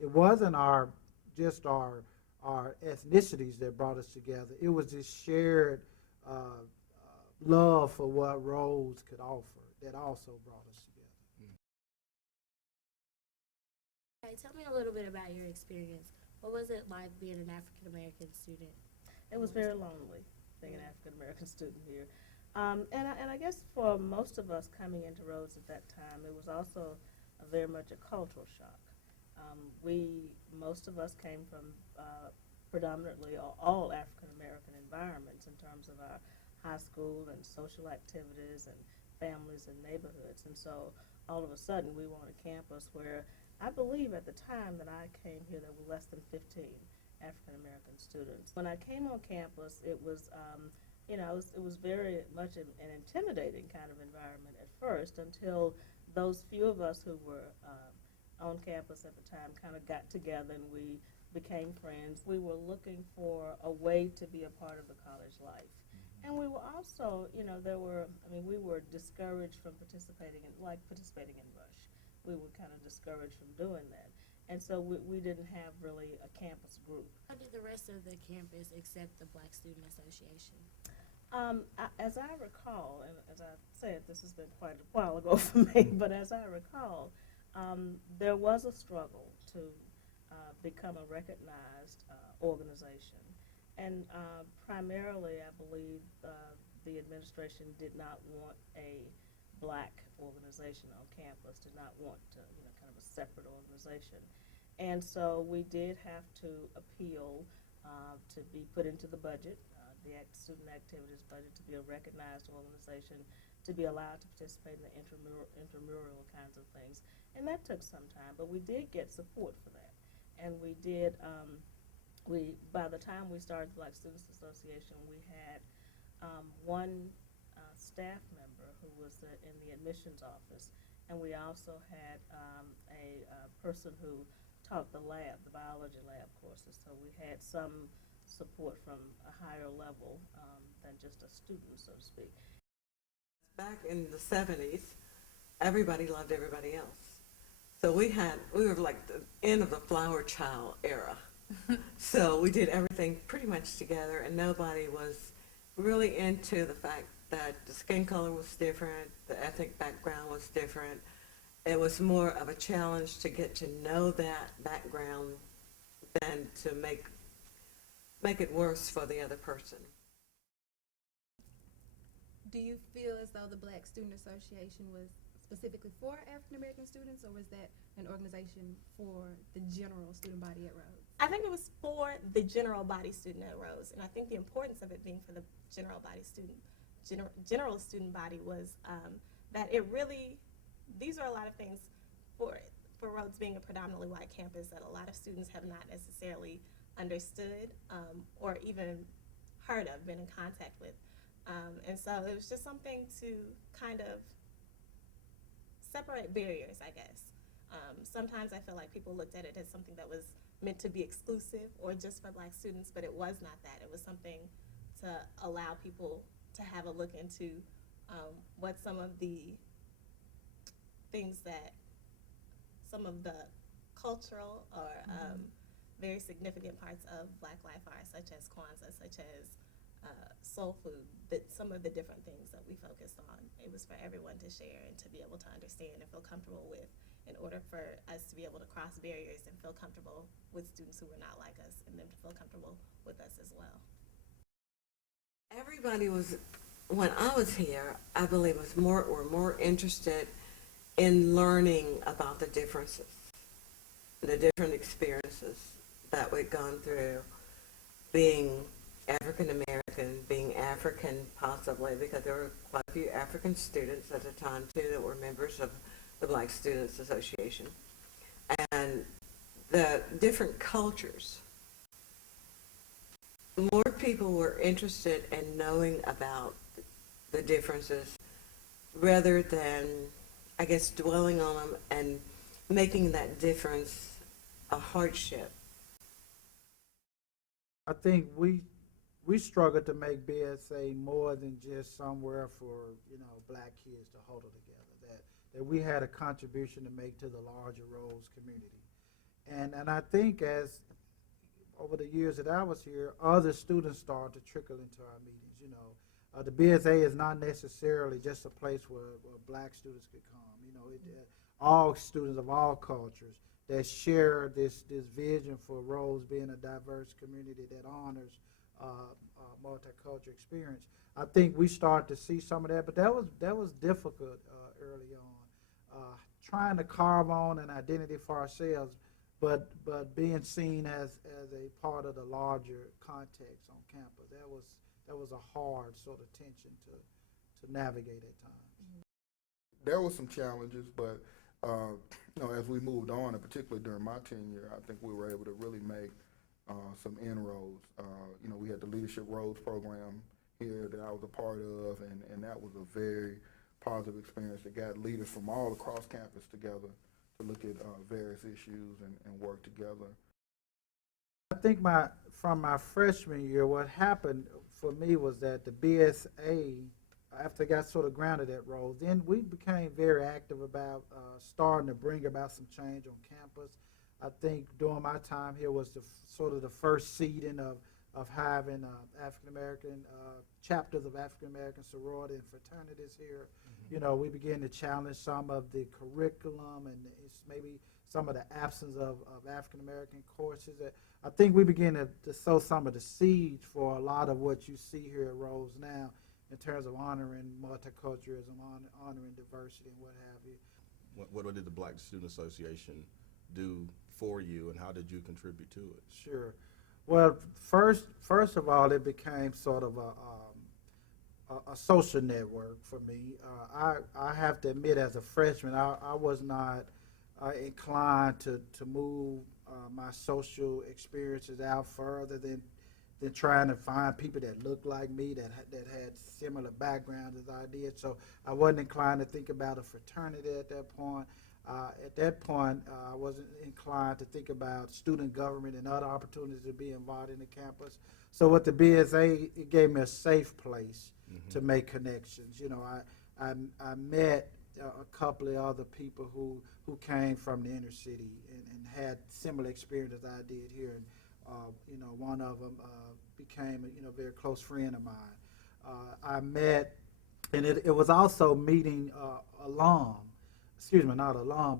it wasn't our ethnicities that brought us together. It was this shared love for what Rhodes could offer that also brought us together. Hey, tell me a little bit about your experience. What was it like being an African American student? It was very lonely being an African American student here. And I guess for most of us coming into Rhodes at that time, it was also very much a cultural shock. Most of us came from predominantly or all African American environments in terms of our high school and social activities and families and neighborhoods. And so all of a sudden we were on a campus where I believe at the time that I came here there were less than 15 African American students. When I came on campus, it was it was very much an intimidating kind of environment at first until those few of us who were on campus at the time kind of got together and we became friends. We were looking for a way to be a part of the college life. And we were also, we were discouraged from participating in Rush. We were kind of discouraged from doing that. And so we didn't have really a campus group. How did the rest of the campus accept the Black Student Association? As I recall, and as I said, this has been quite a while ago for me, but as I recall, there was a struggle to become a recognized organization. And primarily, I believe the administration did not want a Black organization on campus, did not want to, kind of a separate organization. And so we did have to appeal to be put into the budget, the student activities budget, to be a recognized organization, to be allowed to participate in the intramural kinds of things. And that took some time, but we did get support for that. And we did, by the time we started the Black Students Association, we had one staff member who was in the admissions office, and we also had a person who taught the biology lab courses. So we had some support from a higher level than just a student, so to speak. Back in the 70s, everybody loved everybody else. So we were like the end of the flower child era. So we did everything pretty much together, and nobody was really into the fact that the skin color was different, the ethnic background was different. It was more of a challenge to get to know that background than to make it worse for the other person. Do you feel as though the Black Student Association was specifically for African American students, or was that an organization for the general student body at Rhodes? I think it was for the general body student at Rhodes, and I think the importance of it being for the general student body was that it really, these are a lot of things for Rhodes being a predominantly white campus that a lot of students have not necessarily understood or even heard of, been in contact with. And so it was just something to kind of separate barriers, I guess. Sometimes I feel like people looked at it as something that was meant to be exclusive or just for Black students, but it was not that. It was something to allow people to have a look into what some of the things that some of the cultural or very significant parts of Black life are, such as Kwanzaa, such as soul food, that some of the different things that we focused on. It was for everyone to share and to be able to understand and feel comfortable with, in order for us to be able to cross barriers and feel comfortable with students who were not like us, and them to feel comfortable with us as well. Everybody was, when I was here, I believe were more interested in learning about the differences, the different experiences that we'd gone through, being African American, being African possibly, because there were quite a few African students at the time too that were members of the Black Students Association, and the different cultures. More people were interested in knowing about the differences rather than, I guess, dwelling on them and making that difference a hardship. I think we struggled to make BSA more than just somewhere for Black kids to huddle together. That we had a contribution to make to the larger Rhodes community, And I think as over the years that I was here, other students started to trickle into our meetings. The BSA is not necessarily just a place where black students could come. All students of all cultures that share this vision for Rhodes being a diverse community that honors multicultural experience. I think we start to see some of that, but that was difficult early on, trying to carve on an identity for ourselves, but being seen as a part of the larger context on campus. That was a hard sort of tension to navigate at times. There were some challenges, but as we moved on, and particularly during my tenure, I think we were able to really make some inroads. We had the Leadership Rhodes program here that I was a part of, and that was a very positive experience that got leaders from all across campus together to look at various issues and work together. I think from my freshman year, what happened for me was that the BSA, after I got sort of grounded at Rhodes, then we became very active about starting to bring about some change on campus. I think during my time here was sort of the first seeding of having African-American chapters of African-American sorority and fraternities here. We began to challenge some of the curriculum and maybe some of the absence of African-American courses. I think we began to sow some of the seeds for a lot of what you see here at Rhodes now in terms of honoring multiculturalism, honoring diversity and what have you. What did the Black Student Association do for you, and how did you contribute to it? Sure. Well, first of all, it became sort of a social network for me. I have to admit, as a freshman, I was not inclined to move my social experiences out further than trying to find people that looked like me, that had similar backgrounds as I did. So I wasn't inclined to think about a fraternity at that point. I wasn't inclined to think about student government and other opportunities to be involved in the campus. So with the BSA, it gave me a safe place to make connections. I met a couple of other people who came from the inner city and had similar experience as I did here. And one of them became a very close friend of mine. I met, and it was also meeting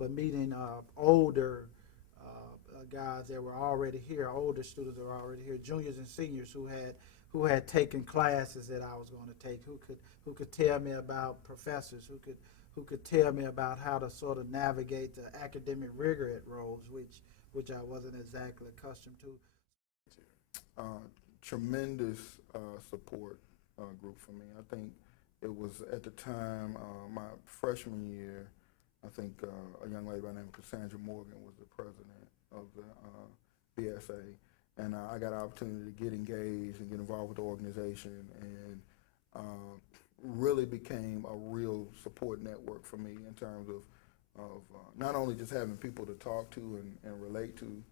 meeting older guys that were already here, older students that were already here, juniors and seniors who had taken classes that I was going to take, who could tell me about professors, who could tell me about how to sort of navigate the academic rigor at Rhodes, which I wasn't exactly accustomed to. Tremendous support group for me. I think it was at the time, my freshman year, I think a young lady by the name of Cassandra Morgan was the president of the BSA, and I got an opportunity to get engaged and get involved with the organization, and really became a real support network for me in terms of not only just having people to talk to and relate to,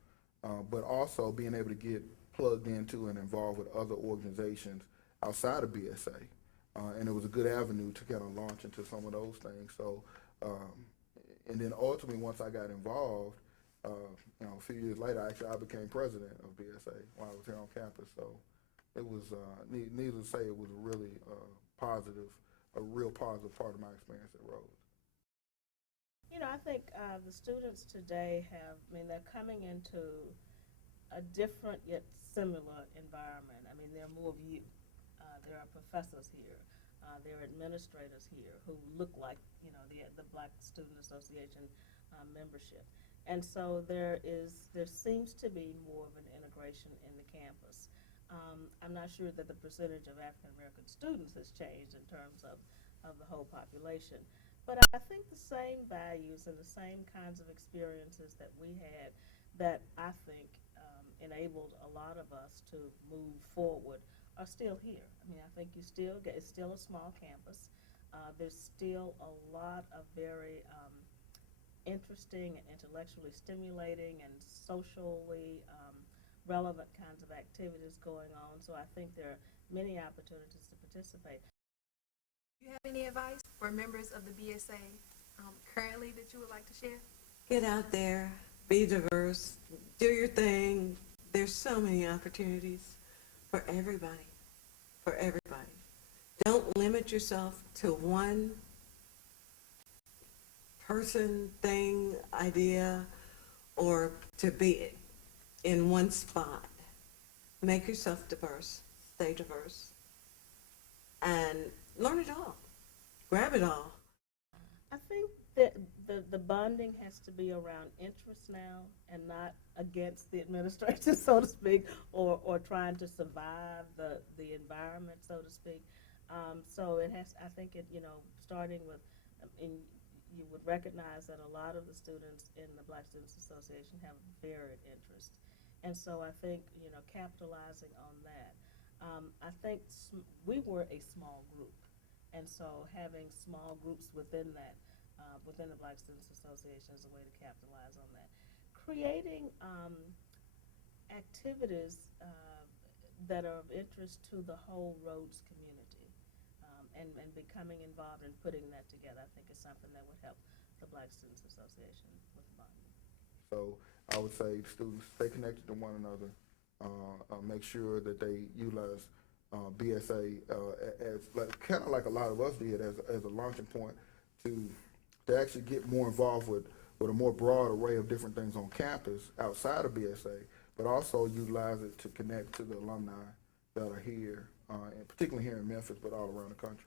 but also being able to get plugged into and involved with other organizations outside of BSA. And it was a good avenue to kind of launch into some of those things. So, and then ultimately, once I got involved, a few years later, actually, I became president of BSA while I was here on campus. So it was, needless to say, it was a really a real positive part of my experience at Rhodes. I think the students today they're coming into a different yet similar environment. There are more of you. There are professors here. There are administrators here who look like, the Black Student Association membership. And so there seems to be more of an integration in the campus. I'm not sure that the percentage of African American students has changed in terms of the whole population. But I think the same values and the same kinds of experiences that we had that I think enabled a lot of us to move forward are still here. I think it's still a small campus. There's still a lot of very interesting and intellectually stimulating and socially relevant kinds of activities going on. So I think there are many opportunities to participate. Do you have any advice for members of the BSA currently that you would like to share? Get out there, be diverse, do your thing. There's so many opportunities for everybody, for everybody. Don't limit yourself to one person, thing, idea, or to be in one spot. Make yourself diverse, stay diverse, and learn it all. Grab it all. I think that the bonding has to be around interests now and not against the administration, so to speak, or trying to survive the environment, so to speak. So it has, I think starting with, you would recognize that a lot of the students in the Black Students Association have varied interests. And so I think, capitalizing on that. I think we were a small group. And so having small groups within that, within the Black Students Association is a way to capitalize on that. Creating activities that are of interest to the whole Rhodes community, and becoming involved in putting that together, I think is something that would help the Black Students Association with bonding. So I would say students stay connected to one another, make sure that they utilize BSA as kind of like a lot of us did as a launching point to actually get more involved with a more broad array of different things on campus outside of BSA, but also utilize it to connect to the alumni that are here, and particularly here in Memphis, but all around the country.